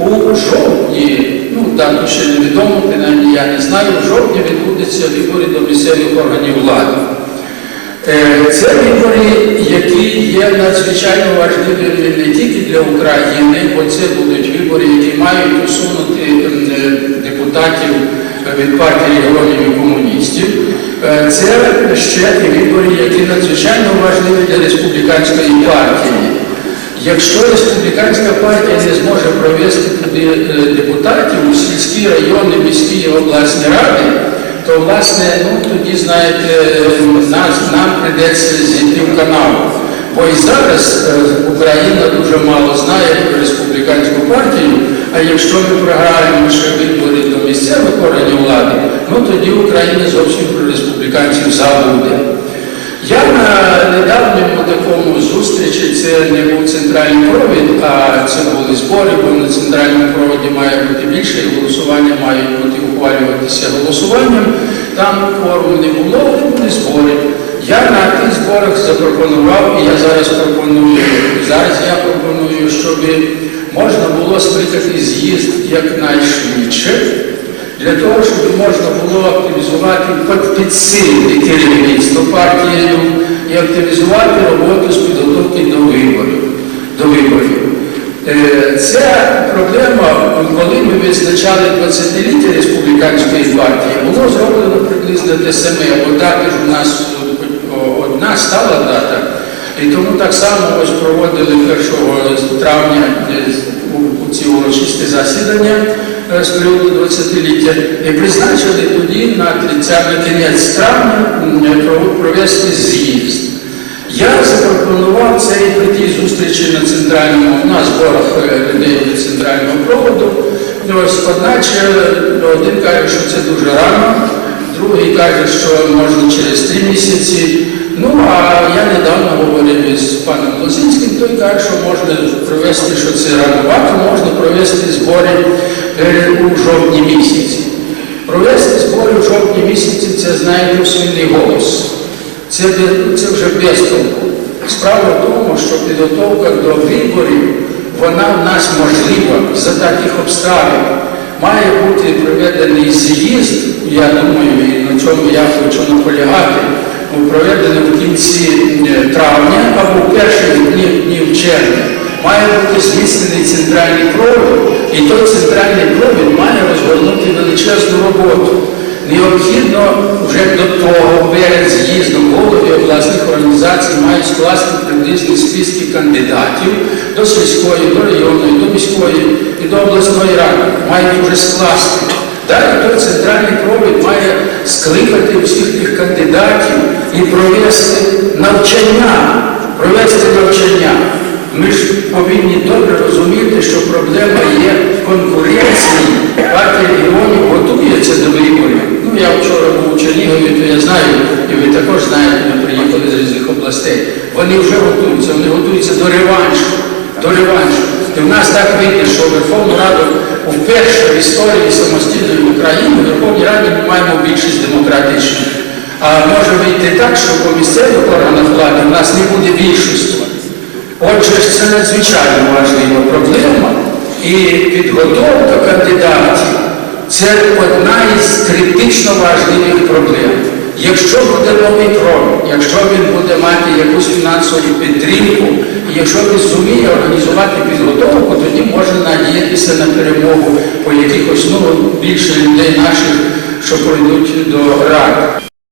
У жовтні, ну дату ще невідомо, принаймні я не знаю, у жовтні відбудуться вибори до місцевих органів влади. Е, Це вибори, які є надзвичайно важливими не тільки для України, бо це будуть вибори, які мають усунути е, депутатів від партії регіонів і комуністів. Е, Це ще і вибори, які надзвичайно важливі для республіканської партії. Якщо республіканська партія не зможе провести туди е, депутатів у сільські райони, міські і обласні ради, то власне ну тоді знаєте, нас нам прийдеться зійти в канаву. Бо і зараз е, Україна дуже мало знає про республіканську партію. А якщо ми програємо ще вибори до місцевих органів влади, ну тоді Україна зовсім про республіканців забуде. Недавньому такому зустрічі, це не був центральний провід, а це були збори, бо на центральному проводі має бути більше, і голосування мають бути ухвалюватися голосуванням. Там кворуму не було, були збори. Я на тих зборах запропонував, і я зараз пропоную, зараз я пропоную, щоб можна було скликати з'їзд якнайшвидше для того, щоб можна було активізувати, підсилити керівництво партією і активізувати роботу з підготовки до виборів. До виборів. Е, Ця проблема, коли ми визначали 20-ліття республіканської партії, було зроблено приблизно те саме, бо дати ж у нас одна стала дата, і тому так само ось проводили 1 травня е, ці урочисті засідання з приводу 20-ліття і призначили тоді на 30 на кінець травня провести з'їзд. Я запропонував це і при тій зустрічі на центральному на зборах е, людей центрального проводу. Одначе один каже, що це дуже рано, другий каже, що можна через три місяці. Ну а я недавно говорив із паном Лозинським, той каже, що можна провести, що це ранувато, можна провести збори у жовтні місяці. Провести збори у жовтні місяці це знаєте сильний голос. Це, це вже без толку. Справа в тому, що підготовка до виборів, вона в нас можлива за таких обставин. Має бути проведений з'їзд, я думаю, і на чому я хочу наполягати, проведений в кінці е, травня або в перших днів. Має бути здійснений центральний провід, і той центральний провід має розгорнути величезну роботу. Необхідно вже до того перед з'їздом голови обласних організацій мають скласти приблизні списки кандидатів до сільської, до районної, до міської і до обласної ради. Мають вже скласти. Далі той центральний провід має скликати всіх тих кандидатів і провести навчання, провести навчання. Ми ж повинні добре розуміти, що проблема є в конкуренції. Партія регіонів готується до виборів. Ну, я вчора був у Чернігові, то я знаю, і ви також знаєте, ми приїхали з різних областей. Вони вже готуються, вони готуються до реваншу. До реваншу. І в нас так вийде, що Верховну Раду вперше в історії самостійної України в Верховній Раді ми маємо більшість демократичну. А може вийти так, що по місцевих органах влади в нас не буде більшості. Отже, це надзвичайно важлива проблема. І підготовка кандидатів це одна із критично важливих проблем. Якщо буде новий крок, якщо він буде мати якусь фінансову підтримку, і якщо він зуміє організувати підготовку, тоді можна надіятися на перемогу по якихось ну, більше людей наших, що пройдуть до ради.